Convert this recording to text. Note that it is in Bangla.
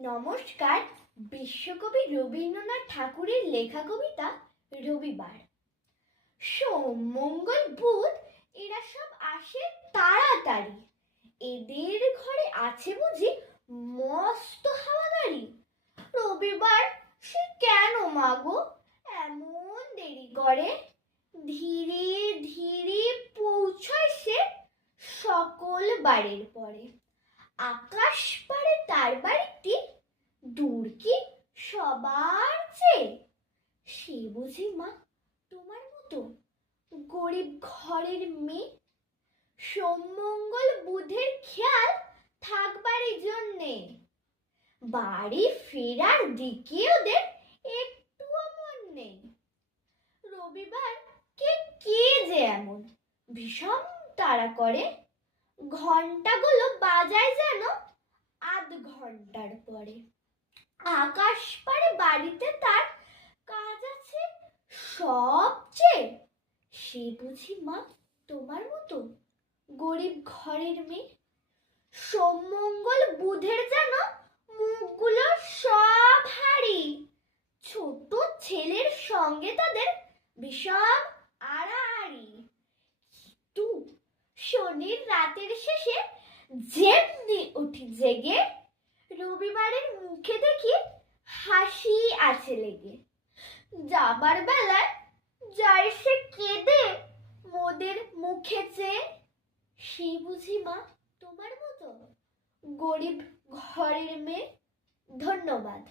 নমস্কার। বিশ্বকবি রবীন্দ্রনাথ ঠাকুরের লেখা কবিতা রবিবার। সোম, মঙ্গল, বুধ এরা সব আসে তাড়াতাড়ি। এদের ঘরে আছে বুঝি মস্ত হাওয়া গাড়ি। রবিবার সে কেন মাগো এমন দেরি করে? ধীরে ধীরে পৌঁছায় সে সকল বাড়ির পরে। আকাশ পারে তার বাড়িটি দূর কি সবার চেয়ে। সে বুঝি মা তোমার মতো গরিব ঘরের মেয়ে। সোম মঙ্গল বুধের খেয়াল থাকবারই জন্যে বাড়ি ফেরার দিকে ওদের একটুও মন নেই। রবিবার কে কে যে এমন ভীষণ তাড়া করে, ঘন্টাগুলো বাজায় যেন আধ ঘন্টার পরে। আকাশ পারে বাড়িতে তার কাজ আছে সবচেয়ে। সে বুঝি মা তোমার মতো গরিব ঘরের মেয়ে। সোম মঙ্গল বুধের যেন মুখগুলো সব হাড়ি। ছোট ছেলের সঙ্গে তাদের ভীষণ আড়াআড়ি। কিন্তু শনির রাতের শেষে যেমনি উঠি জেগে, রবিবারের মুখে দেখি হাসি আছে লেগে। যাবার বেলায় যায় সে কেঁদে মোদের মুখে চেয়ে। সেই বুঝি মা তোমার মতো গরিব ঘরের মেয়ে। ধন্যবাদ।